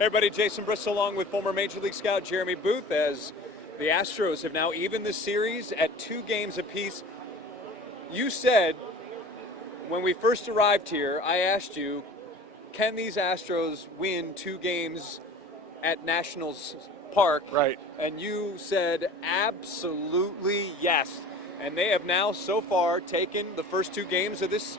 Hey everybody, Jason Bristol along with former Major League scout Jeremy Booth, as the Astros have now evened the series at 2 games apiece. You said when we first arrived here, I asked you, can these Astros win 2 games at Nationals Park? Right. And you said absolutely yes. And they have now so far taken the first 2 games of this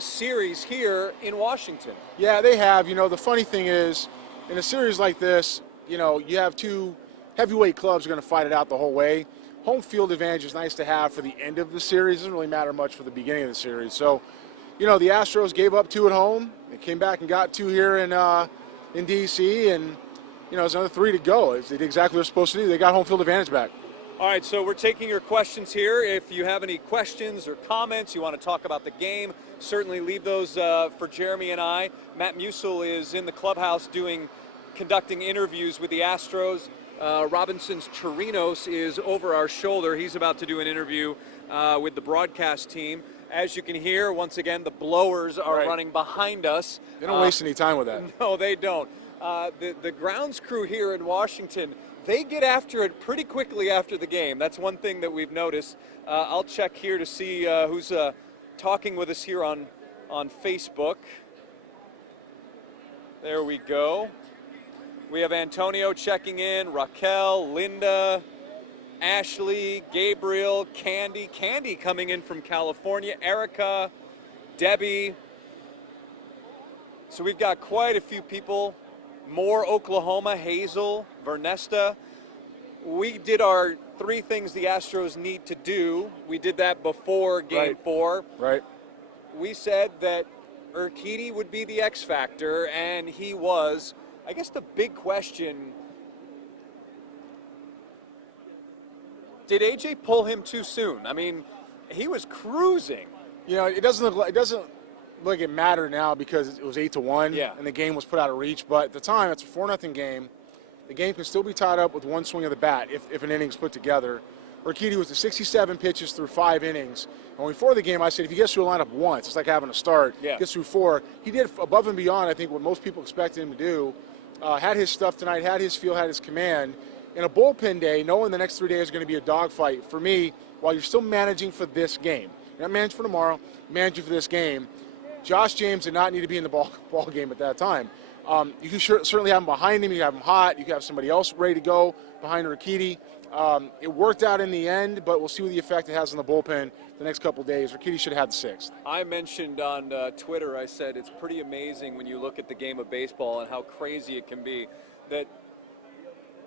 series here in Washington. Yeah, they have. You know, the funny thing is, in a series like this, you know, you have 2 heavyweight clubs are going to fight it out the whole way. Home field advantage is nice to have for the end of the series. It doesn't really matter much for the beginning of the series. So, you know, the Astros gave up 2 at home. They came back and got 2 here in D.C., and, you know, there's another 3 to go. They did exactly what they're supposed to do. They got home field advantage back. All right, so we're taking your questions here. If you have any questions or comments, you want to talk about the game, certainly leave those for Jeremy and I. Matt Musil is in the clubhouse conducting interviews with the Astros. Robinson's Chirinos is over our shoulder. He's about to do an interview with the broadcast team. As you can hear, once again, the blowers are running behind us. They don't waste any time with that. No, they don't. The grounds crew here in Washington, they get after it pretty quickly after the game. That's one thing that we've noticed. I'll check here to see who's talking with us here on Facebook. There we go. We have Antonio checking in, Raquel, Linda, Ashley, Gabriel, Candy coming in from California, Erica, Debbie. So we've got quite a few people. More Oklahoma, Hazel, Vernesta. We did our 3 things the Astros need to do. We did that before Game 4. Right. We said that Urquidy would be the X factor, and he was. I guess the big question, did AJ pull him too soon? I mean, he was cruising. You know, it doesn't look like it mattered now because it was 8-1, and the game was put out of reach. But at the time, it's a 4-0 game. The game can still be tied up with 1 swing of the bat if an inning's put together. Urquidy was to 67 pitches through 5 innings. And before the game, I said if he gets through a lineup once, it's like having a start. Gets through 4. He did above and beyond, I think, what most people expected him to do. Had his stuff tonight, had his feel, had his command. In a bullpen day, knowing the next 3 days are going to be a dogfight, for me, while you're still managing for this game, you're not managing for tomorrow, managing for this game, Josh James did not need to be in the ball game at that time. You can certainly have him behind him. You can have him hot. You can have somebody else ready to go behind Urquidy. It worked out in the end, but we'll see what the effect it has on the bullpen the next couple of days. Urquidy should have had the 6th. I mentioned on Twitter, I said it's pretty amazing when you look at the game of baseball and how crazy it can be that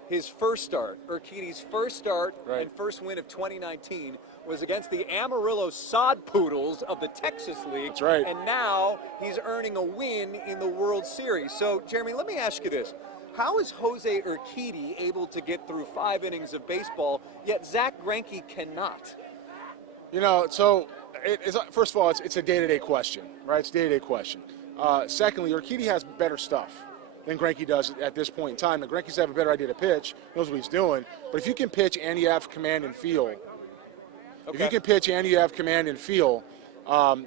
his first start, Urquidy's first start and first win of 2019 was against the Amarillo Sod Poodles of the Texas League. That's right. And now he's earning a win in the World Series. So, Jeremy, let me ask you this. How is Jose Urquidy able to get through 5 innings of baseball, yet Zach Greinke cannot? You know, so first of all, it's a day-to-day question, right? It's a day-to-day question. Secondly, Urquidy has better stuff than Greinke does at this point in time. Now, Greinke's have a better idea to pitch, knows what he's doing. But if you can pitch and you have command and feel, if you can pitch and you have command and feel,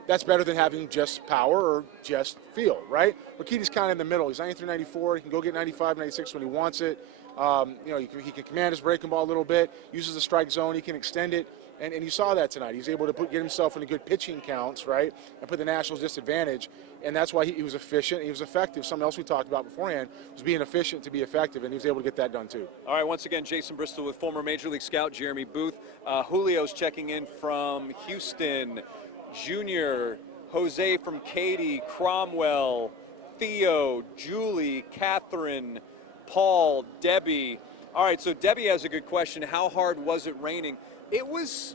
that's better than having just power or just feel, right? Urquidy's kind of in the middle. He's 93, 94. He can go get 95, 96 when he wants it. You know, he can command his breaking ball a little bit, uses the strike zone, he can extend it. And you saw that tonight. He's able to get himself into good pitching counts, right, and put the Nationals disadvantage. And that's why he was efficient. He was effective. Something else we talked about beforehand was being efficient to be effective, and he was able to get that done too. All right, once again, Jason Bristol with former Major League scout Jeremy Booth. Julio's checking in from Houston. Junior, Jose from Katy, Cromwell, Theo, Julie, Catherine, Paul, Debbie. All right, so Debbie has a good question. How hard was it raining? It was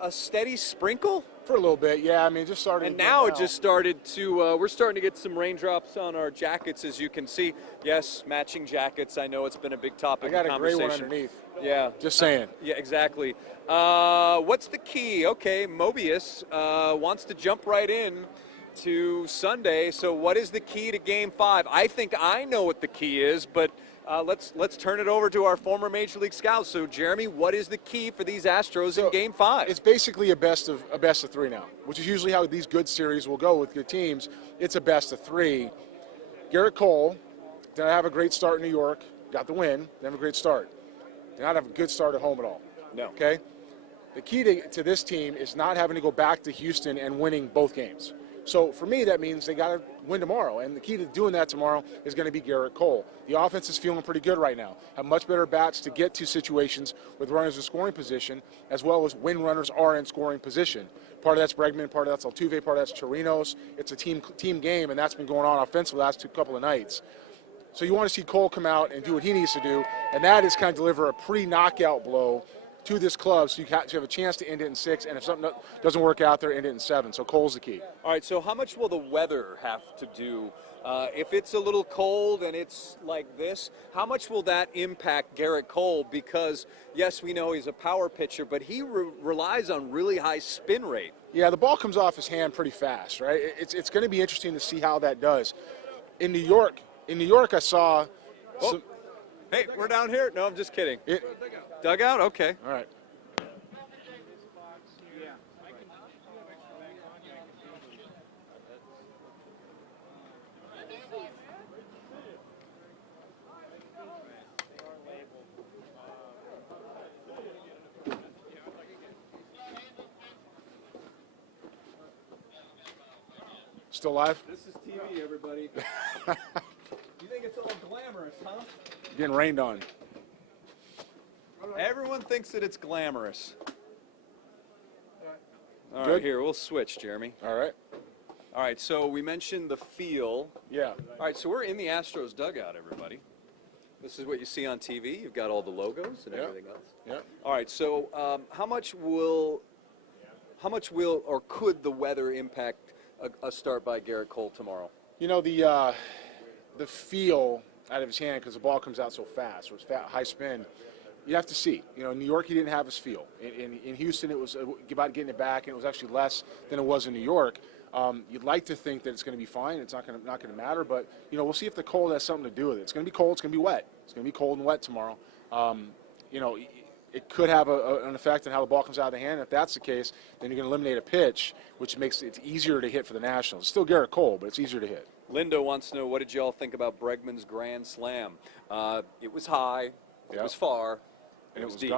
a steady sprinkle. For a little bit, yeah. I mean, it just started. And now it just started to, we're starting to get some raindrops on our jackets, as you can see. Yes, matching jackets. I know it's been a big topic of conversation. I got a gray one underneath. Yeah. Just saying. Yeah, exactly. What's the key? Okay, Mobius wants to jump right in to Sunday. So what is the key to Game 5? I think I know what the key is, but let's turn it over to our former Major League scout. So, Jeremy, what is the key for these Astros in Game 5? It's basically a best of 3 now, which is usually how these good series will go with good teams. It's a best of 3. Garrett Cole did not have a great start in New York, got the win, didn't have a great start. Did not have a good start at home at all. No. Okay? The key to this team is not having to go back to Houston and winning both games. So for me, that means they got to win tomorrow, and the key to doing that tomorrow is going to be Garrett Cole. The offense is feeling pretty good right now. Have much better bats to get to situations with runners in scoring position, as well as when runners are in scoring position. Part of that's Bregman, part of that's Altuve, part of that's Chirinos. It's a team game, and that's been going on offensively the last couple of nights. So you want to see Cole come out and do what he needs to do, and that is kind of deliver a pre-knockout blow to this club, so you have a chance to end it in 6, and if something doesn't work out there, end it in 7. So Cole's the key. All right, so how much will the weather have to do? If it's a little cold and it's like this, how much will that impact Garrett Cole? Because, yes, we know he's a power pitcher, but he relies on really high spin rate. Yeah, the ball comes off his hand pretty fast, right? It's going to be interesting to see how that does. In New York, I saw some. Hey, we're down here? No, I'm just kidding. Dugout? Okay. All right. Still live? This is TV, everybody. You think it's all glamorous, huh? Getting rained on. Everyone thinks that it's glamorous. All Good. right, here, we'll switch, Jeremy. All right. All right, so we mentioned the feel. Yeah. All right, so we're in the Astros dugout, everybody. This is what you see on TV. You've got all the logos and everything else. Yeah. All right, so how much will or could the weather impact a start by Garrett Cole tomorrow? You know, the feel out of his hand, because the ball comes out so fast, or it's high spin, you have to see. You know, in New York, he didn't have his feel. In Houston, it was about getting it back, and it was actually less than it was in New York. You'd like to think that it's going to be fine. It's not going to matter, but you know, we'll see if the cold has something to do with it. It's going to be cold. It's going to be wet. It's going to be cold and wet tomorrow. You know, it could have an effect on how the ball comes out of the hand. If that's the case, then you're going to eliminate a pitch, which makes it easier to hit for the Nationals. It's still Garrett Cole, but it's easier to hit. Lindo wants to know, what did you all think about Bregman's grand slam? It was high. It was far. And it was deep.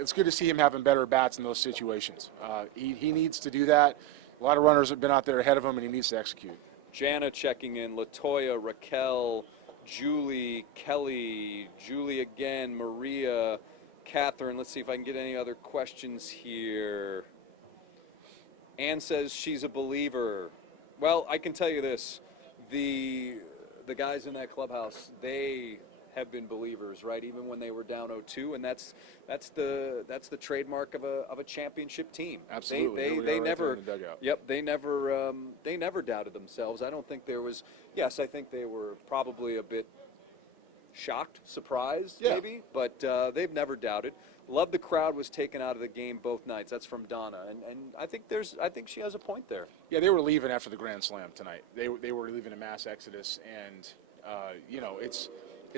It's good to see him having better bats in those situations. He needs to do that. A lot of runners have been out there ahead of him, and he needs to execute. Jana checking in, Latoya, Raquel, Julie, Kelly, Julie again, Maria, Catherine. Let's see if I can get any other questions here. Ann says she's a believer. Well, I can tell you this. The guys in that clubhouse, they have been believers, right? Even when they were down 0-2, and that's the trademark of a championship team. Absolutely. They never. Yep. They never doubted themselves. I don't think there was. Yes, I think they were probably a bit shocked, surprised, maybe, but they've never doubted. Love the crowd was taken out of the game both nights. That's from Donna, and I think she has a point there. Yeah, they were leaving after the Grand Slam tonight. They were leaving a mass exodus, and you know, it's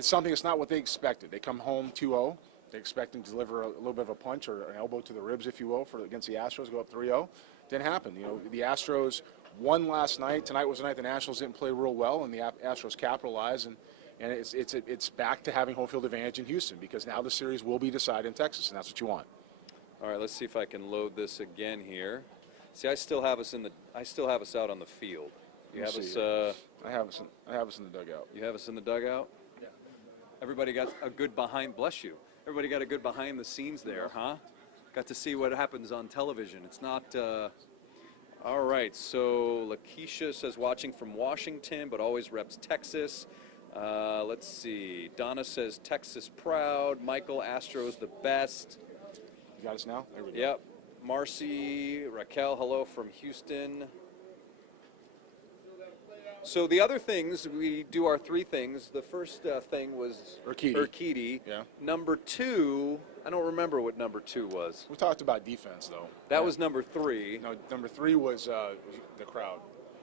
something. It's not what they expected. They come home 2-0. They expect them to deliver a little bit of a punch or an elbow to the ribs, if you will, against the Astros. Go up 3-0. Didn't happen. You know, the Astros won last night. Tonight was the night the Nationals didn't play real well, and the Astros capitalized. And it's back to having home field advantage in Houston, because now the series will be decided in Texas, and that's what you want. All right, let's see if I can load this again here. See, I still have us out on the field. You have us. I have us in the dugout. You have us in the dugout. Yeah. Everybody got a good bless you. Everybody got a good behind the scenes there, huh? Got to see what happens on television. It's not. All right, so Lakeisha says watching from Washington, but always reps Texas. Let's see. Donna says Texas proud. Michael, Astros the best. You got us now? There we go. Yep. Marcy, Raquel, hello from Houston. So the other things, we do our 3 things. The first thing was Urquidy. Yeah. Number 2, I don't remember what number 2 was. We talked about defense, though. That was number 3. No, number 3 was the crowd.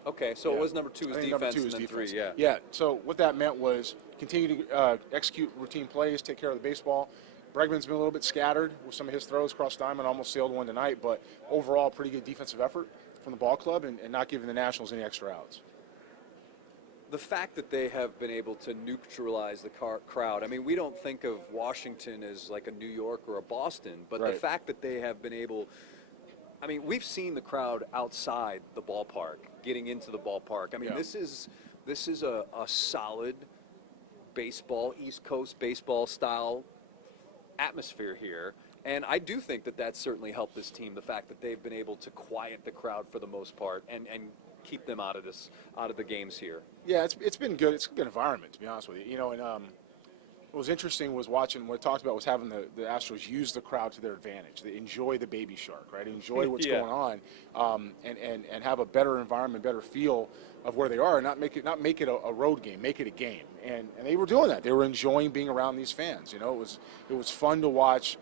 Okay, so it was number 2 was defense, number 2 and was then defense. 3, yeah. Yeah, so what that meant was continue to execute routine plays, take care of the baseball. Bregman's been a little bit scattered with some of his throws across diamond, almost sailed one tonight, but overall pretty good defensive effort from the ball club and not giving the Nationals any extra outs. the fact that they have been able to neutralize the crowd. I mean, we don't think of Washington as like a New York or a Boston, but the fact that they have been able, I mean, we've seen the crowd outside the ballpark, getting into the ballpark. I mean, this is a solid baseball, East Coast baseball style atmosphere here. And I do think that that's certainly helped this team, the fact that they've been able to quiet the crowd for the most part and keep them out of the games here. Yeah, it's been good. It's a good environment, to be honest with you. You know, and what was interesting was watching, what it talked about was having the Astros use the crowd to their advantage. They enjoy the baby shark, right? Enjoy what's going on, and have a better environment, better feel of where they are, and not make it a road game, make it a game. And they were doing that. They were enjoying being around these fans. You know, it was fun to watch.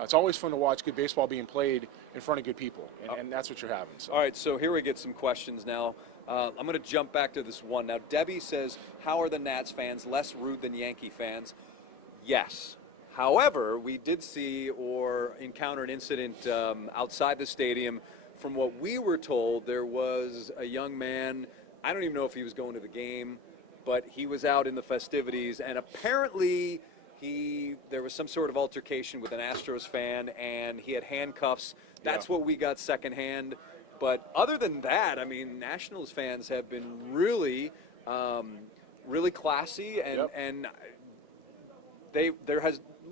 It's always fun to watch good baseball being played in front of good people, and that's what you're having. So. All right, so here we get some questions now. I'm going to jump back to this one. Now, Debbie says, how are the Nats fans less rude than Yankee fans? Yes. However, we did see or encounter an incident outside the stadium. From what we were told, there was a young man, I don't even know if he was going to the game, but he was out in the festivities, and apparently there was some sort of altercation with an Astros fan, and he had handcuffs. That's what we got secondhand. But other than that, I mean, Nationals fans have been really, really classy, and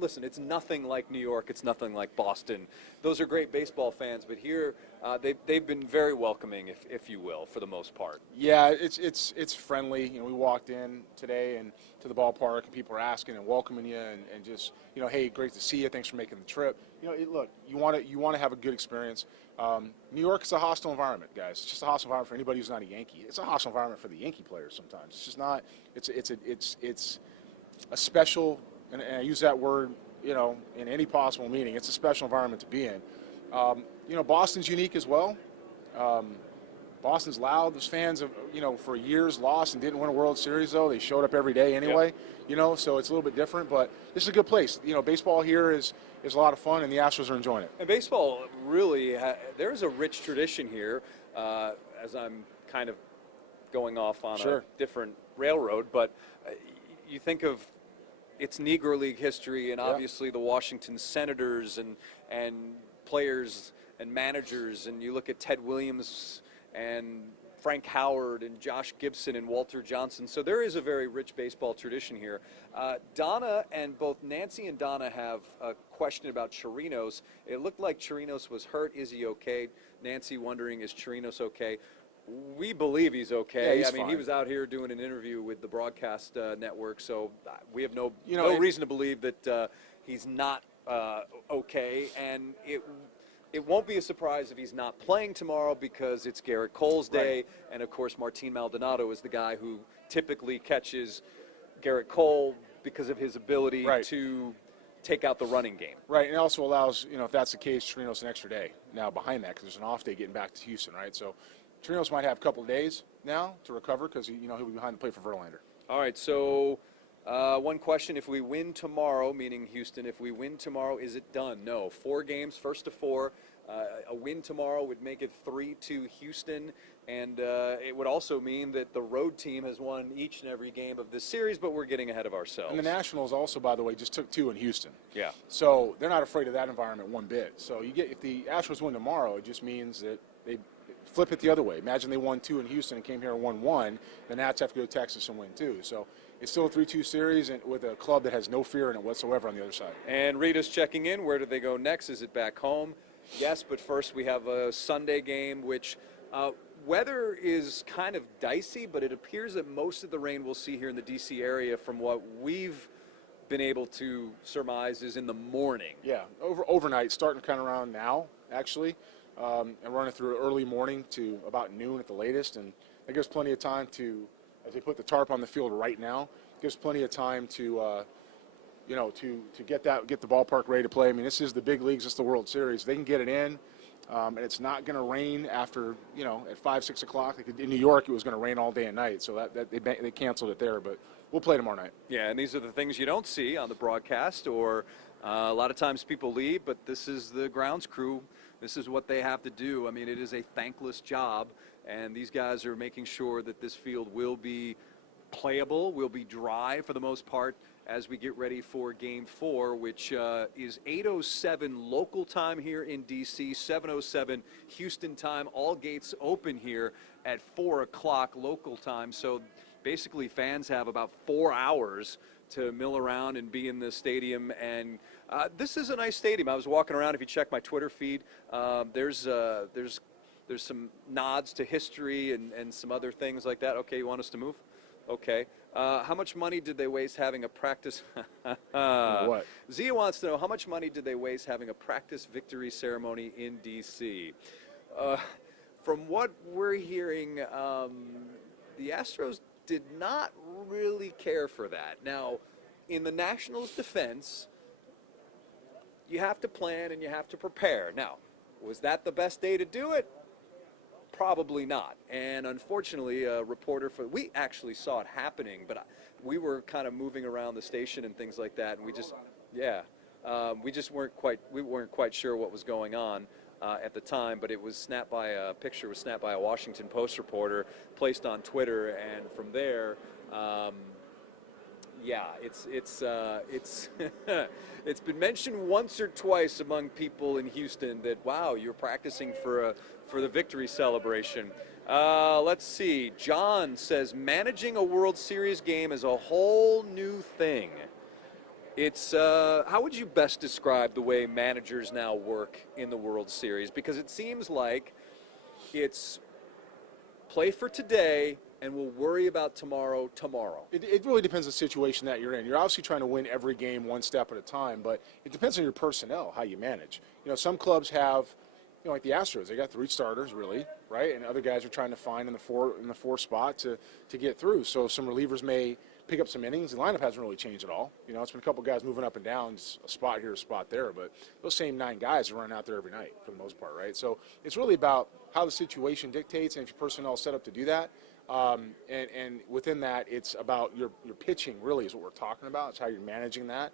listen, it's nothing like New York. It's nothing like Boston. Those are great baseball fans, but here they've been very welcoming, if you will, for the most part. Yeah, it's friendly. You know, we walked in today and to the ballpark, and people are asking and welcoming you, and just, you know, hey, great to see you. Thanks for making the trip. You know, look, you want to have a good experience. New York is a hostile environment, guys. It's just a hostile environment for anybody who's not a Yankee. It's a hostile environment for the Yankee players sometimes. It's just not. It's a special. And I use that word, you know, in any possible meaning. It's a special environment to be in. You know, Boston's unique as well. Boston's loud. Those fans have, you know, for years lost and didn't win a World Series, though. They showed up every day anyway, you know, so it's a little bit different. But this is a good place. You know, baseball here is a lot of fun, and the Astros are enjoying it. And baseball really, there's a rich tradition here, as I'm kind of going off on a different railroad. But you think of it's Negro League history, and obviously the Washington Senators and players and managers, and you look at Ted Williams and Frank Howard and Josh Gibson and Walter Johnson. So there is a very rich baseball tradition here. Donna, and both Nancy and Donna have a question about Chirinos. It looked like Chirinos was hurt. Is he okay? Nancy wondering, is Chirinos okay? We believe he's okay. Yeah, I mean, fine. he was out here doing an interview with the broadcast network, so we have no reason to believe that he's not okay. And it won't be a surprise if he's not playing tomorrow, because it's Garrett Cole's day, and of course Martin Maldonado is the guy who typically catches Garrett Cole because of his ability to take out the running game. Right, and it also allows, you know, if that's the case, Chirinos an extra day now behind that, because there's an off day getting back to Houston, right? So Chirinos might have a couple of days now to recover, because he'll be behind the plate for Verlander. All right, so one question: if we win tomorrow, meaning Houston, if we win tomorrow, is it done? No. 4 games, first to 4. A win tomorrow would make it 3-2 Houston, and it would also mean that the road team has won each and every game of this series, but we're getting ahead of ourselves. And the Nationals also, by the way, just took 2 in Houston. Yeah. So they're not afraid of that environment one bit. So if the Astros win tomorrow, it just means that they flip it the other way. Imagine they won 2 in Houston and came here and won 1. The Nats have to go to Texas and win 2. So it's still a 3-2 series, and with a club that has no fear in it whatsoever on the other side. And Rita's checking in. Where do they go next? Is it back home? Yes, but first we have a Sunday game, which weather is kind of dicey, but it appears that most of the rain we'll see here in the D.C. area, from what we've been able to surmise, is in the morning. Yeah, overnight, starting kind of around now, actually. And running through early morning to about noon at the latest, and that gives plenty of time to, as they put the tarp on the field right now, gives plenty of time to, to get the ballpark ready to play. I mean, this is the big leagues, it's the World Series. They can get it in, and it's not going to rain after, at 5, 6 o'clock. In New York, it was going to rain all day and night, so that they canceled it there. But we'll play tomorrow night. Yeah, and these are the things you don't see on the broadcast, or a lot of times people leave, but this is the grounds crew. This is what they have to do. I mean, it is a thankless job, and these guys are making sure that this field will be playable, will be dry for the most part as we get ready for Game 4, which is 8:07 local time here in D.C., 7:07 Houston time. All gates open here at 4 o'clock local time. So basically fans have about 4 hours to mill around and be in the stadium. And this is a nice stadium. I was walking around. If you check my Twitter feed, there's some nods to history and some other things like that. Okay, you want us to move? Okay. How much money did they waste having a practice? What? Zia wants to know, how much money did they waste having a practice victory ceremony in D.C.? From what we're hearing, the Astros did not really care for that. Now, in the Nationals' defense, you have to plan and you have to prepare. Now, was that the best day to do it? Probably not. And unfortunately, a reporter we actually saw it happening, but we were kind of moving around the station and things like that, and we weren't quite sure what was going on at the time. But it was a picture was snapped by a Washington Post reporter, placed on Twitter, and from there, it's it's been mentioned once or twice among people in Houston that, wow, you're practicing for the victory celebration. Let's see. John says managing a World Series game is a whole new thing. It's how would you best describe the way managers now work in the World Series? Because it seems like it's play for today and we'll worry about tomorrow. It really depends on the situation that you're in. You're obviously trying to win every game one step at a time, but it depends on your personnel, how you manage. You know, some clubs have, you know, like the Astros, they got 3 starters, really, right? And other guys are trying to find in the four spot to get through. So some relievers may pick up some innings. The lineup hasn't really changed at all. You know, it's been a couple guys moving up and down, a spot here, a spot there, but those same 9 guys are running out there every night for the most part, right? So it's really about how the situation dictates and if your personnel is set up to do that. And within that, it's about your pitching, really, is what we're talking about. It's how you're managing that.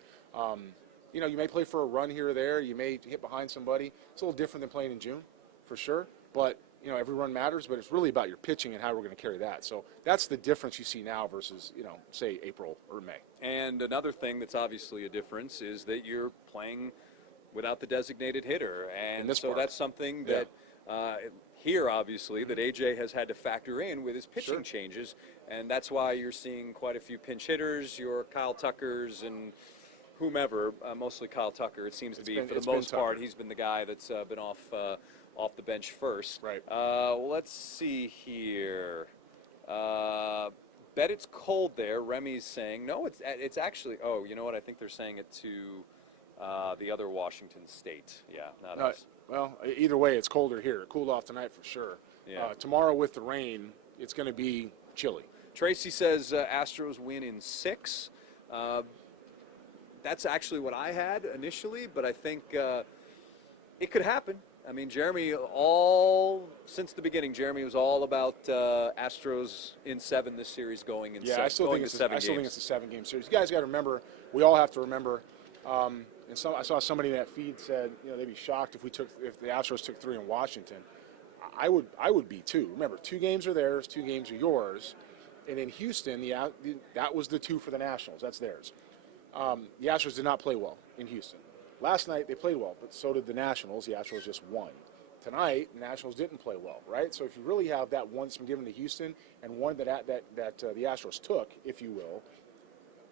You know, you may play for a run here or there. You may hit behind somebody. It's a little different than playing in June, for sure. But, you know, every run matters, but it's really about your pitching and how we're going to carry that. So that's the difference you see now versus, you know, say April or May. And another thing that's obviously a difference is that you're playing without the designated hitter. And so that's something that here, obviously, that AJ has had to factor in with his pitching changes. And that's why you're seeing quite a few pinch hitters, your Kyle Tuckers and whomever, mostly Kyle Tucker, it seems to be, for the most part. He's been the guy that's been off the bench first. Right. Let's see here. Bet it's cold there, Remy's saying. No, it's actually, oh, you know what, I think they're saying it to the other Washington state. Yeah, not us. Well, either way, it's colder here. It cooled off tonight for sure. Yeah. Tomorrow with the rain, it's going to be chilly. Tracy says Astros win in 6. That's actually what I had initially, but I think it could happen. I mean, Jeremy, since the beginning, Jeremy was all about Astros in 7 this series going in 7. I still think it's a 7-game series. You guys got to remember, we all have to remember, and I saw somebody in that feed said, you know, they'd be shocked if the Astros took 3 in Washington. I would be too. Remember, 2 games are theirs, 2 games are yours. And in Houston, that was the 2 for the Nationals. That's theirs. The Astros did not play well in Houston. Last night they played well, but so did the Nationals. The Astros just won. Tonight, the Nationals didn't play well, right? So if you really have that one that's been given to Houston and one that the Astros took, if you will,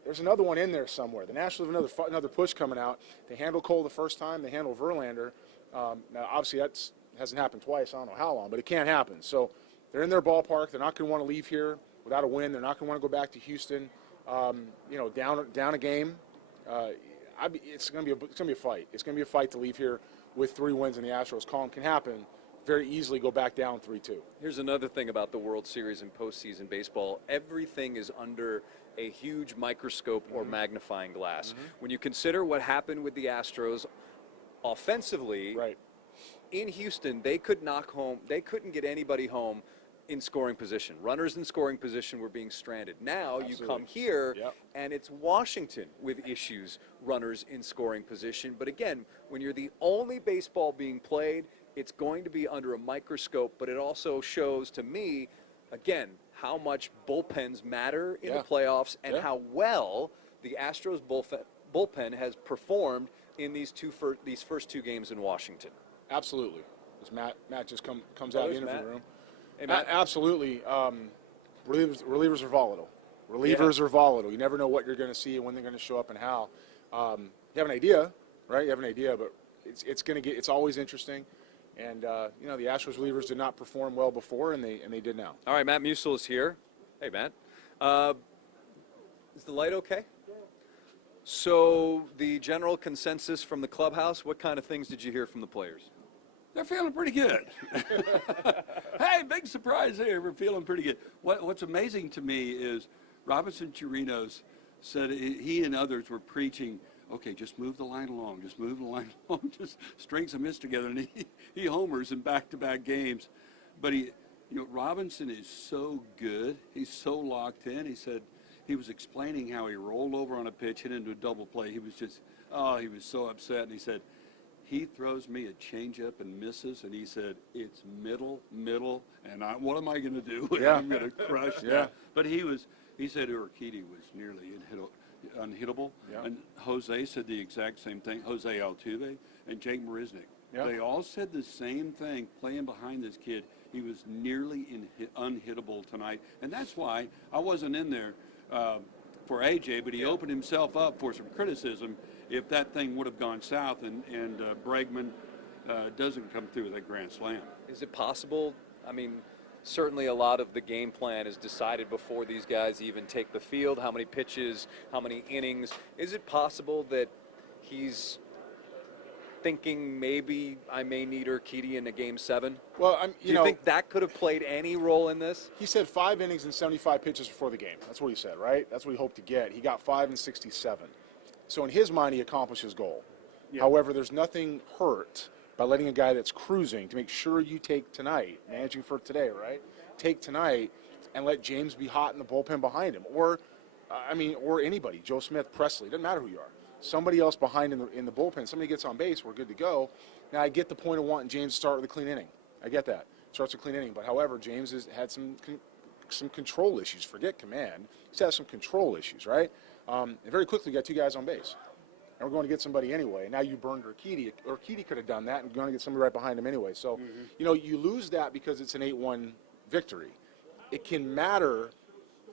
there's another one in there somewhere. The Nationals have another push coming out. They handled Cole the first time. They handled Verlander. Now, obviously, that hasn't happened twice. I don't know how long, but it can't happen. So they're in their ballpark. They're not going to want to leave here without a win. They're not going to want to go back to Houston, you know, down a game. It's going to be a fight. It's going to be a fight to leave here with 3 wins in the Astros column. Can happen. Very easily go back down 3-2. Here's another thing about the World Series and postseason baseball. Everything is under a huge microscope or magnifying glass. When you consider what happened with the Astros offensively, in Houston, they couldn't get anybody home in scoring position. Runners in scoring position were being stranded. Now you come here and it's Washington with issues, runners in scoring position. But again, when you're the only baseball being played, it's going to be under a microscope, but it also shows to me, again, how much bullpens matter in Yeah. the playoffs and Yeah. how well the Astros bullpen has performed in these first two games in Washington. Absolutely. As Matt just comes out of the interview Matt. room. Hey, Matt. Absolutely. Relievers are volatile. Relievers are volatile. You never know what you're going to see and when they're going to show up and how. You have an idea, right? You have an idea, but it's always interesting. And you know, the Astros relievers did not perform well before, and they did now. All right, Matt Musil is here. Hey, Matt. Is the light okay? So the general consensus from the clubhouse, what kind of things did you hear from the players? They're feeling pretty good. Hey, big surprise here. We're feeling pretty good. What's amazing to me is Robinson Chirinos said he and others were preaching, okay, just move the line along, just move the line along, just string some hits together. And he homers in back-to-back games. But Robinson is so good. He's so locked in. He said he was explaining how he rolled over on a pitch, hit into a double play. He was just, he was so upset. And he said, he throws me a changeup and misses, and he said, it's middle, and what am I going to do? Yeah. I'm going to crush that. But he said Urquidy was nearly unhittable. Yeah. And Jose said the exact same thing, Jose Altuve and Jake Marisnick. Yeah. They all said the same thing, playing behind this kid. He was nearly unhittable tonight, and that's why I wasn't in there for AJ, but he opened himself up for some criticism if that thing would have gone south and Bregman doesn't come through with that grand slam. Is it possible? I mean, certainly a lot of the game plan is decided before these guys even take the field, how many pitches, how many innings. Is it possible that he's thinking maybe I may need Urquidy in a Game 7? Well, Do you think that could have played any role in this? He said 5 innings and 75 pitches before the game. That's what he said, right? That's what he hoped to get. He got 5 and 67. So in his mind, he accomplished his goal. Yeah. However, there's nothing hurt by letting a guy that's cruising to make sure you take tonight, managing for today, right? Take tonight and let James be hot in the bullpen behind him. Or anybody, Joe Smith, Presley, doesn't matter who you are. Somebody else behind in the bullpen. Somebody gets on base, we're good to go. Now, I get the point of wanting James to start with a clean inning. I get that. Starts a clean inning. But, however, James has had some control issues. Forget command. He's had some control issues, right? And very quickly, you got 2 guys on base. And we're going to get somebody anyway. Now you burned Urquidy. Urquidy could have done that and going to get somebody right behind him anyway. So, you lose that because it's an 8-1 victory. It can matter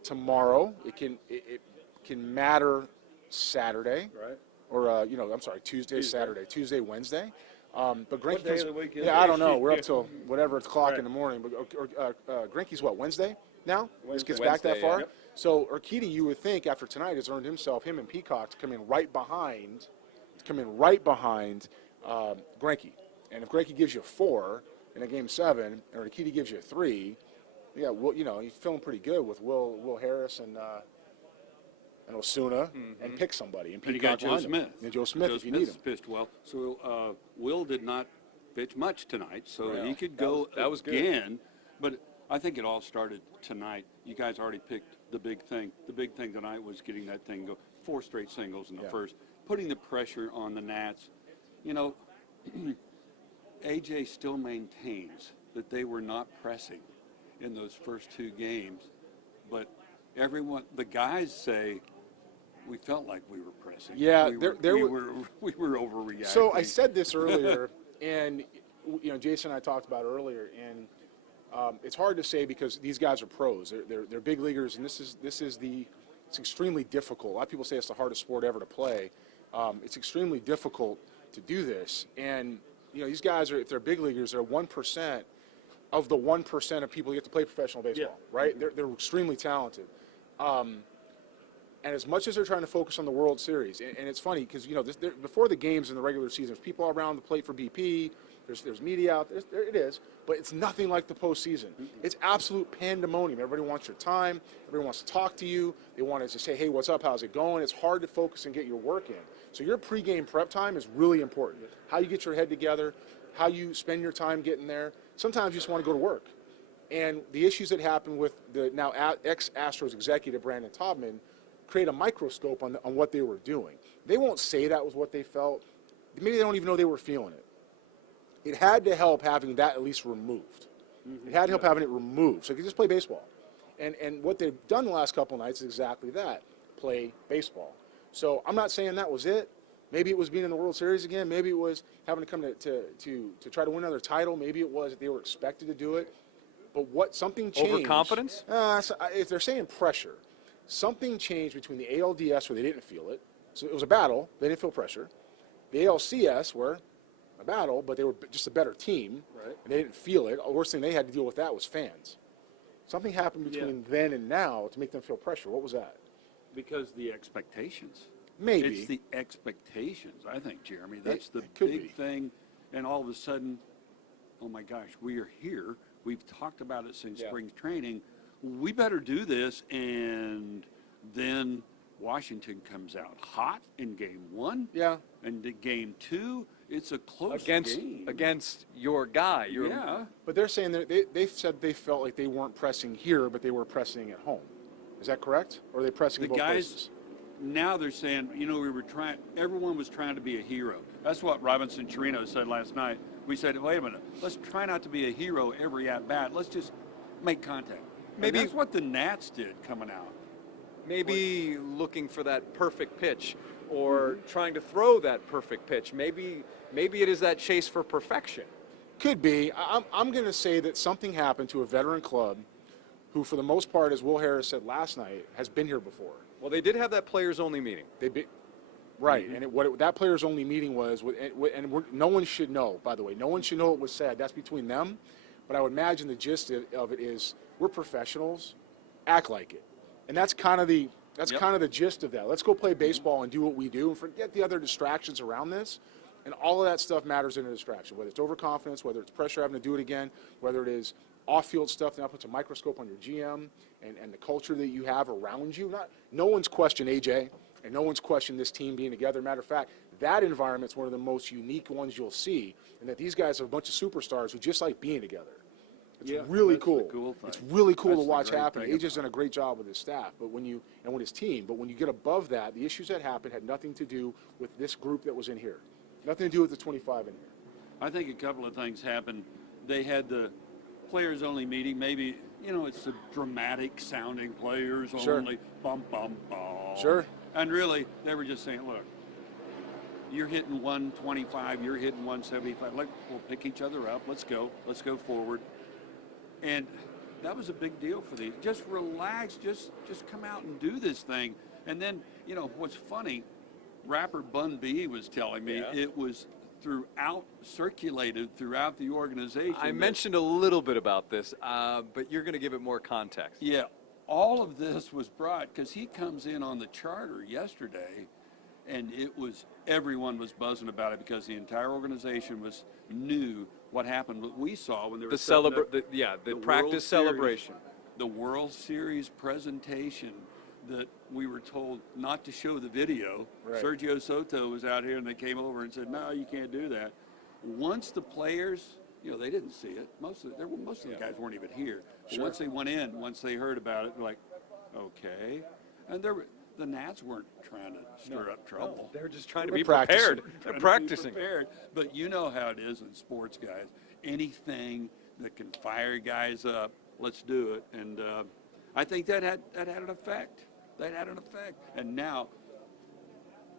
tomorrow. It can matter Saturday. Right. Or, Tuesday, Saturday. Tuesday, Wednesday. But Greinke day of the week is I don't know. We're up till whatever o'clock in the morning. But Greinke's what, Wednesday now? This gets back that far? Yep. So Urquidy, you would think after tonight, has earned him and Peacock to come in right behind Greinke. And if Greinke gives you 4 in a Game 7, and Urquidy gives you 3, he's feeling pretty good with Will Harris and Osuna, and pick somebody. And you got Joe Smith. And Joe Smith, if you need him. Pitched well. So Will did not pitch much tonight, so he could go that was again. But I think it all started tonight. You guys already picked the big thing. The big thing tonight was getting that thing go. 4 straight singles in the first, putting the pressure on the Nats. AJ still maintains that they were not pressing in those first 2 games, but the guys say, we felt like we were pressing. Yeah, we were overreacting. So I said this earlier, and Jason and I talked about it earlier, and it's hard to say because these guys are pros. They're big leaguers, and it's extremely difficult. A lot of people say it's the hardest sport ever to play. It's extremely difficult to do this, and these guys if they're big leaguers, they're 1% of the 1% of people who get to play professional baseball, right? They're extremely talented. And as much as they're trying to focus on the World Series, and it's funny because before the games in the regular season, there's people around the plate for BP. There's media out there. There it is, but it's nothing like the postseason. It's absolute pandemonium. Everybody wants your time. Everybody wants to talk to you. They want to say, "Hey, what's up? How's it going?" It's hard to focus and get your work in. So your pregame prep time is really important. How you get your head together, how you spend your time getting there. Sometimes you just want to go to work. And the issues that happened with the now ex-Astros executive Brandon Taubman create a microscope on what they were doing. They won't say that was what they felt. Maybe they don't even know they were feeling it. It had to help having that at least removed. It had to help having it removed so they could just play baseball. And what they've done the last couple nights is exactly that, play baseball. So I'm not saying that was it. Maybe it was being in the World Series again. Maybe it was having to come to try to win another title. Maybe it was that they were expected to do it. But something changed. Overconfidence? If they're saying pressure, something changed between the ALDS where they didn't feel it. So it was a battle. They didn't feel pressure. The ALCS were a battle, but they were just a better team. Right. And they didn't feel it. The worst thing they had to deal with that was fans. Something happened between then and now to make them feel pressure. What was that? Because the expectations. Maybe. It's the expectations, I think, Jeremy. That's the could big be. thing. And all of a sudden, oh my gosh, we are here. We've talked about it since spring training. We better do this. And then Washington comes out hot in game 1. Yeah. And in game 2, it's a close game. Against your guy. But they're saying that they've said they felt like they weren't pressing here, but they were pressing at home. Is that correct? Or are they pressing The both guys, places? now they're saying, everyone was trying to be a hero. That's what Robinson Chirino said last night. We said, wait a minute, let's try not to be a hero every at-bat. Let's just make contact. Maybe and that's what the Nats did coming out. Maybe looking for that perfect pitch or trying to throw that perfect pitch. Maybe it is that chase for perfection. Could be. I'm going to say that something happened to a veteran club who, for the most part, as Will Harris said last night, has been here before. Well, they did have that players-only meeting. Right, and what that players-only meeting was, no one should know, by the way. No one should know what was said. That's between them. But I would imagine the gist of it is, we're professionals, act like it. And that's kind of the gist of that. Let's go play baseball and do what we do and forget the other distractions around this. And all of that stuff matters in a distraction, whether it's overconfidence, whether it's pressure having to do it again, whether it is off-field stuff that now puts a microscope on your GM and the culture that you have around you. No one's questioned AJ, and no one's questioned this team being together. Matter of fact, that environment's one of the most unique ones you'll see, and that these guys are a bunch of superstars who just like being together. It's really cool. It's really cool to watch happen. AJ's done a great job with his staff, and with his team. But when you get above that, the issues that happened had nothing to do with this group that was in here. Nothing to do with the 25 in here. I think a couple of things happened. They had the players-only meeting. Maybe, it's the dramatic-sounding players only. Bum, bum, bum. Sure. And really, they were just saying, look, you're hitting 125, you're hitting 175. We'll pick each other up. Let's go forward. And that was a big deal for these. Just relax, just come out and do this thing. And then, what's funny, rapper Bun B was telling me it was circulated throughout the organization. I mentioned a little bit about this, but you're going to give it more context. Yeah, all of this was brought because he comes in on the charter yesterday, and everyone was buzzing about it because the entire organization knew what happened. What we saw when there was the practice celebration, the World Series presentation. That we were told not to show the video. Right. Sergio Soto was out here and they came over and said, no, you can't do that. Once the players, they didn't see it. Most of the guys weren't even here. Sure. Once they went in, once they heard about it, they're like, okay. And the Nats weren't trying to stir up trouble. They're just trying to be prepared. They're practicing. But you know how it is in sports, guys. Anything that can fire guys up, let's do it. And I think that had an effect. That had an effect. And now,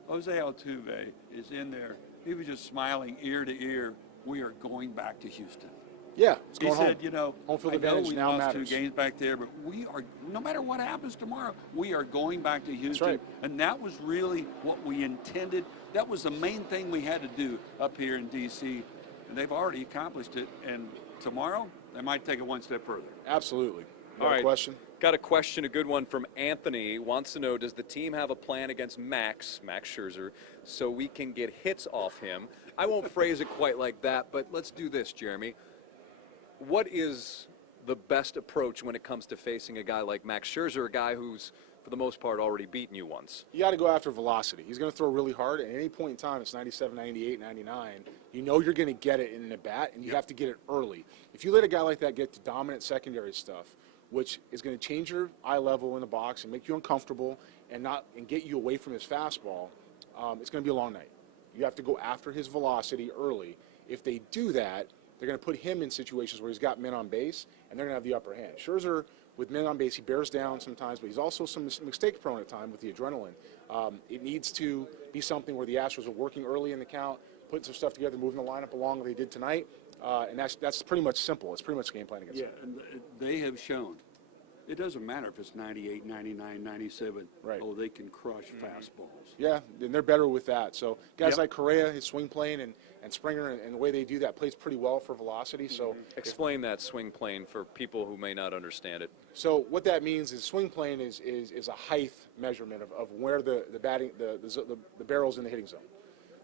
Jose Altuve is in there. He was just smiling ear to ear. We are going back to Houston. Yeah, it's going home. He said, home field I know advantage we now lost matters. 2 games back there, but we are, no matter what happens tomorrow, we are going back to Houston. That's right. And that was really what we intended. That was the main thing we had to do up here in D.C., and they've already accomplished it. And tomorrow, they might take it one step further. Absolutely. All right. Question? Got a question, a good one from Anthony. Wants to know, does the team have a plan against Max Scherzer, so we can get hits off him? I won't phrase it quite like that, but let's do this, Jeremy. What is the best approach when it comes to facing a guy like Max Scherzer, a guy who's, for the most part, already beaten you once? You got to go after velocity. He's going to throw really hard. At any point in time, it's 97, 98, 99. You know you're going to get it in an at-bat, and you have to get it early. If you let a guy like that get to dominant secondary stuff, which is going to change your eye level in the box and make you uncomfortable and get you away from his fastball, it's going to be a long night. You have to go after his velocity early. If they do that, they're going to put him in situations where he's got men on base, and they're going to have the upper hand. Scherzer with men on base, he bears down sometimes, but he's also some mistake prone at times with the adrenaline. It needs to be something where the Astros are working early in the count, putting some stuff together, moving the lineup along like they did tonight, and that's pretty much simple. It's pretty much game plan against them. And they have shown. It doesn't matter if it's 98, 99, 97. Right. Oh, they can crush fastballs. Yeah, and they're better with that. So guys like Correa, his swing plane, and Springer, and the way they do that plays pretty well for velocity. So Explain that swing plane for people who may not understand it. So what that means is swing plane is a height measurement of where the barrel's in the hitting zone.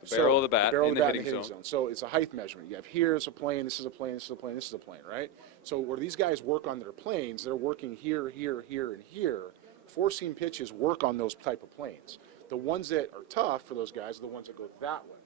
The barrel of the bat in the hitting zone. So it's a height measurement. You have here is a plane, this is a plane, this is a plane, this is a plane, right? So where these guys work on their planes, they're working here, here, here, and here. Four-seam pitches work on those type of planes. The ones that are tough for those guys are the ones that go that way.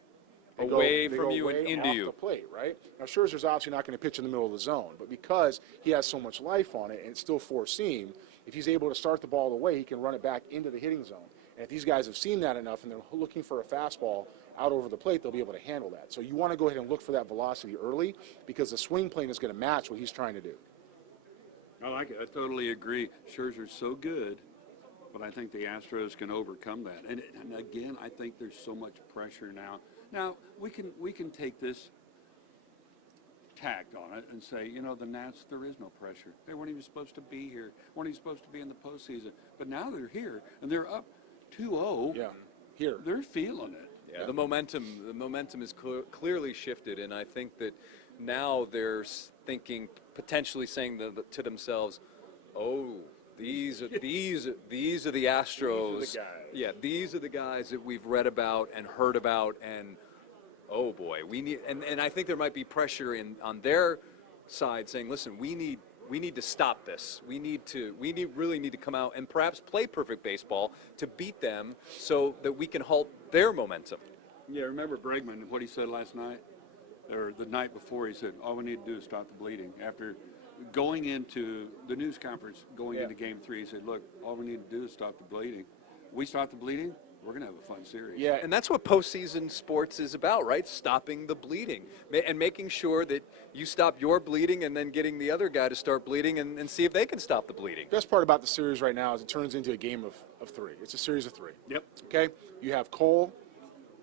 Away from you and into you. The plate, right? Now, Scherzer's obviously not going to pitch in the middle of the zone, but because he has so much life on it and it's still four-seam, if he's able to start the ball away, he can run it back into the hitting zone. And if these guys have seen that enough and they're looking for a fastball out over the plate, they'll be able to handle that. So you want to go ahead and look for that velocity early because the swing plane is going to match what he's trying to do. I like it. I totally agree. Scherzer's so good, but I think the Astros can overcome that. And again, I think there's so much pressure now. Now, we can take this tact on it and say, you know, the Nats, there is no pressure. They weren't even supposed to be here. Weren't even supposed to be in the postseason. But now they're here, and they're up 2-0. Yeah, here. They're feeling it. Yeah, the momentum is clearly shifted, and I think that now they're thinking, potentially saying to themselves, "Oh, these are the Astros. These are the guys. Yeah, these are the guys that we've read about and heard about, and oh boy, we need." And I think there might be pressure on their side saying, "Listen, we need to stop this. We really need to come out and perhaps play perfect baseball to beat them so that we can halt their momentum." Yeah, remember Bregman, what he said last night? Or the night before, he said, all we need to do is stop the bleeding. After going into the news conference, into Game 3, he said, look, all we need to do is stop the bleeding. We stop the bleeding, we're going to have a fun series. Yeah, and that's what postseason sports is about, right? Stopping the bleeding and making sure that you stop your bleeding and then getting the other guy to start bleeding and see if they can stop the bleeding. The best part about the series right now is it turns into a game of three. It's a series of three. Yep. Okay? You have Cole,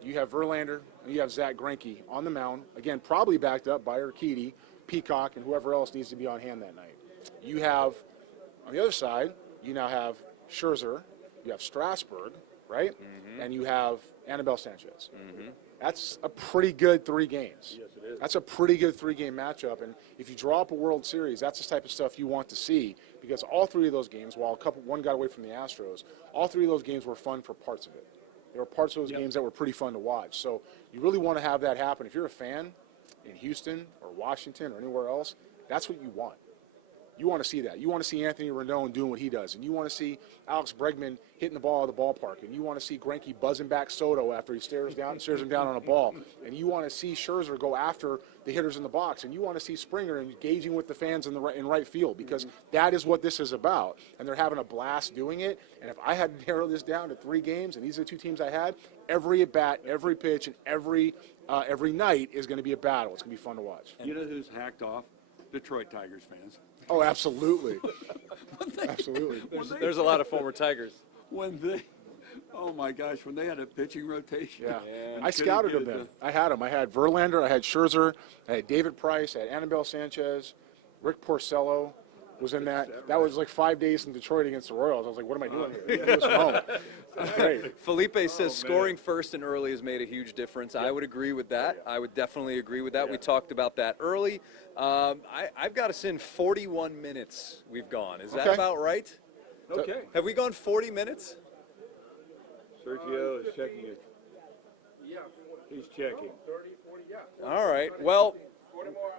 you have Verlander, and you have Zach Greinke on the mound. Again, probably backed up by Urquidy, Peacock, and whoever else needs to be on hand that night. You have, on the other side, you now have Scherzer, you have Strasburg, right? Mm-hmm. And you have Anibal Sanchez. Mm-hmm. That's a pretty good 3 games. Yes, it is. That's a pretty good 3-game matchup. And if you draw up a World Series, that's the type of stuff you want to see because all 3 of those games, while one got away from the Astros, all 3 of those games were fun for parts of it. There were parts of those games that were pretty fun to watch. So you really want to have that happen. If you're a fan in Houston or Washington or anywhere else, that's what you want. You want to see that. You want to see Anthony Rendon doing what he does. And you want to see Alex Bregman hitting the ball out of the ballpark. And you want to see Greinke buzzing back Soto after he stares him down on a ball. And you want to see Scherzer go after the hitters in the box. And you want to see Springer engaging with the fans in right field because that is what this is about. And they're having a blast doing it. And if I had to narrow this down to 3 games, and these are the 2 teams I had, every at-bat, every pitch, and every night is going to be a battle. It's going to be fun to watch. You know who's hacked off? Detroit Tigers fans. Oh, absolutely. Absolutely. There's a lot of former Tigers. When they had a pitching rotation. Yeah. I scouted them then. I had them. I had Verlander, I had Scherzer, I had David Price, I had Anibal Sanchez, Rick Porcello was in that. That was like 5 days in Detroit against the Royals. I was like, what am I doing here? It was home. Great. Felipe says scoring first and early has made a huge difference. I would agree with that. I would definitely agree with that. We talked about that early. I've got us in 41 minutes we've gone. Is that about right? Okay. Have we gone 40 minutes? Sergio is checking it. Yeah. He's checking. 30, 40, yeah. All right. Well, 40 more.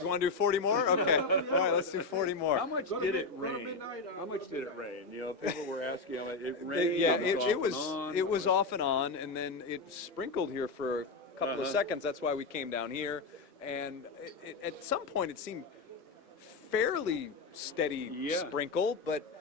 you want to do 40 more? Okay. All right, let's do 40 more. How much did it rain? How much did it rain? You know, people were asking. It rained. Yeah, it was off and on, and then it sprinkled here for a couple of seconds. That's why we came down here. And at some point, it seemed fairly steady sprinkle, but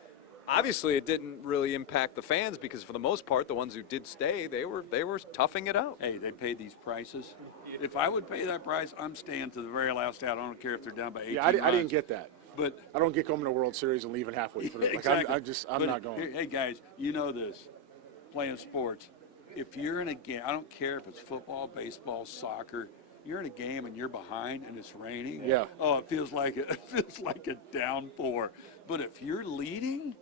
obviously it didn't really impact the fans because for the most part, the ones who did stay, they were toughing it out. Hey, they paid these prices. If I would pay that price, I'm staying to the very last out. I don't care if they're down by 18 Yeah, I didn't get that. But I don't get coming to World Series and leaving halfway through. Like, exactly. I'm But not going. Hey, guys, you know this, playing sports. If you're in a game, I don't care if it's football, baseball, soccer, you're in a game and you're behind and it's raining. Yeah. Oh, it feels like a downpour. But if you're leading,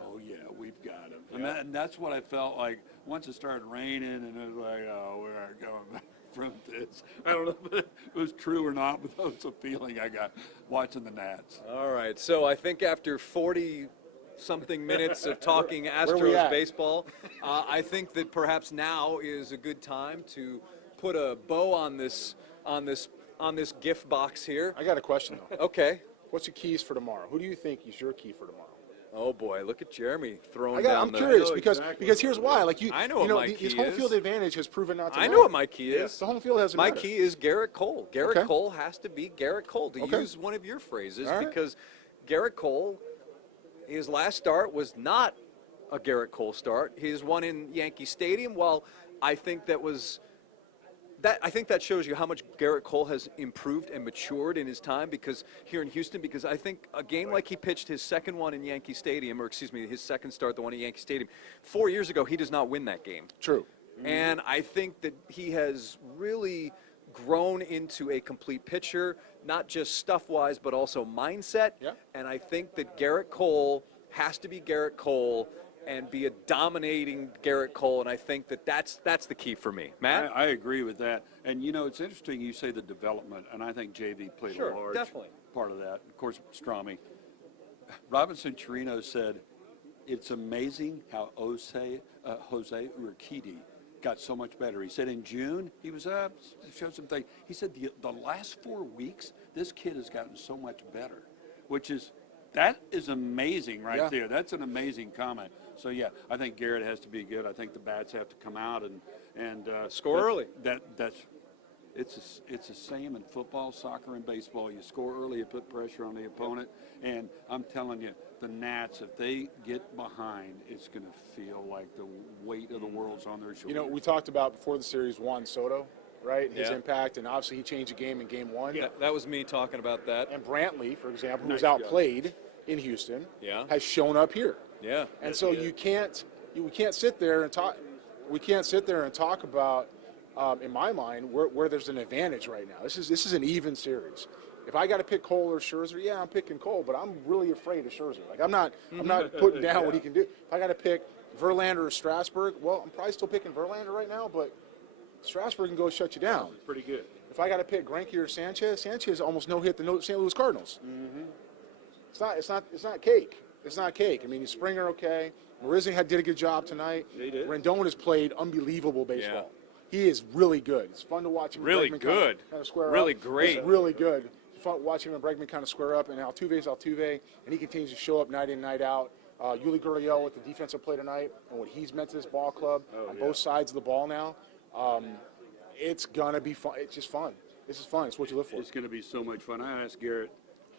oh yeah, we've got him. And that's what I felt like once it started raining, and it was like, oh, we aren't going back from this. I don't know if it was true or not, but that was a feeling I got watching the Nats. All right, so I think after 40-something minutes of talking we Astros at? baseball, I think that perhaps now is a good time to put a bow on this gift box here. I got a question, though. Okay. What's your keys for tomorrow? Who do you think is your key for tomorrow? Oh boy, look at Jeremy throwing down I'm the. curious know because exactly because here's why. Like I know what my key his home is. field advantage has proven not to I matter. know what my key is. The home field has My key is Garrett Cole. Garrett Okay. Cole has to be Garrett Cole, to Okay. use one of your phrases, All right. because Garrett Cole, his last start was not a Garrett Cole start. His one in Yankee Stadium, well, I think that shows you how much Garrett Cole has improved and matured in his time because here in Houston, because I think a game like he pitched his second one in Yankee Stadium, or excuse me, his second start, the one in Yankee Stadium, 4 years ago, he does not win that game. True. And I think that he has really grown into a complete pitcher, not just stuff-wise, but also mindset. Yeah. And I think that Garrett Cole has to be Garrett Cole and be a dominating Garrett Cole, and I think that that's the key for me. Matt? I agree with that. And, you know, it's interesting you say the development, and I think JV played Sure, a large definitely. part of that. Of course, Strami. Robinson Chirino said, it's amazing how Jose Urquidy got so much better. He said in June, he was up, showed some things. He said the last 4 weeks, this kid has gotten so much better, that is amazing right there. That's an amazing comment. So, yeah, I think Garrett has to be good. I think the bats have to come out and Score early. It's the same in football, soccer, and baseball. You score early, you put pressure on the opponent. And I'm telling you, the Nats, if they get behind, it's going to feel like the weight of the world's on their shoulders. You know, we talked about before the series Juan Soto, right? His Yeah. impact, and obviously he changed the game in game one. Yeah, that was me talking about that. And Brantley, for example, who was Nice job. outplayed in Houston, Yeah. has shown up here. Yeah. And so we can't sit there and talk. We can't sit there and talk about, in my mind, where there's an advantage right now. This is an even series. If I got to pick Cole or Scherzer, yeah, I'm picking Cole, but I'm really afraid of Scherzer. Like I'm not putting down what he can do. If I got to pick Verlander or Strasburg, well, I'm probably still picking Verlander right now, but Strasburg can go shut you down. Pretty good. If I got to pick Greinke or Sanchez almost no hit the St. Louis Cardinals. Mm-hmm. It's not cake. It's not cake. I mean, Springer okay. Marizzi did a good job tonight. He did. Rendon has played unbelievable baseball. He is really good. It's fun to watch him. and Really Bregman good. Kind of square Really up. great. It's really good. It's fun watching him and Bregman kind of square up. And Altuve's Altuve, and he continues to show up night in, night out. Yuli Gurriel with the defensive play tonight and what he's meant to this ball club on both sides of the ball now. It's gonna be fun. It's just fun. This is fun. It's what you live for. It's going to be so much fun. I asked Garrett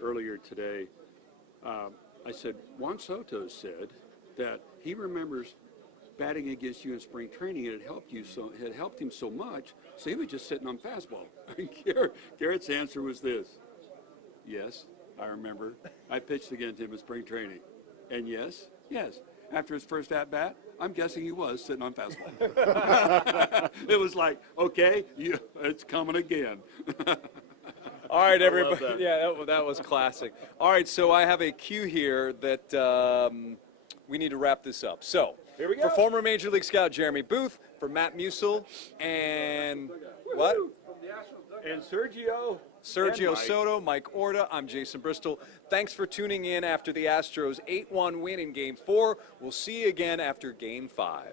earlier today. I said, Juan Soto said that he remembers batting against you in spring training. It had helped him so much, so he was just sitting on fastball. Garrett's answer was this: yes, I remember. I pitched against him in spring training, and yes. After his first at bat, I'm guessing he was sitting on fastball. It was like, okay, it's coming again. All right, everybody. that. Yeah, that was classic. All right, so I have a cue here that we need to wrap this up. So, Here we for go. former Major League scout Jeremy Booth, for Matt Musil, and what? And Sergio Sergio and Mike. Soto, Mike Orta, I'm Jason Bristol. Thanks for tuning in after the Astros 8-1 win in Game 4. We'll see you again after Game 5.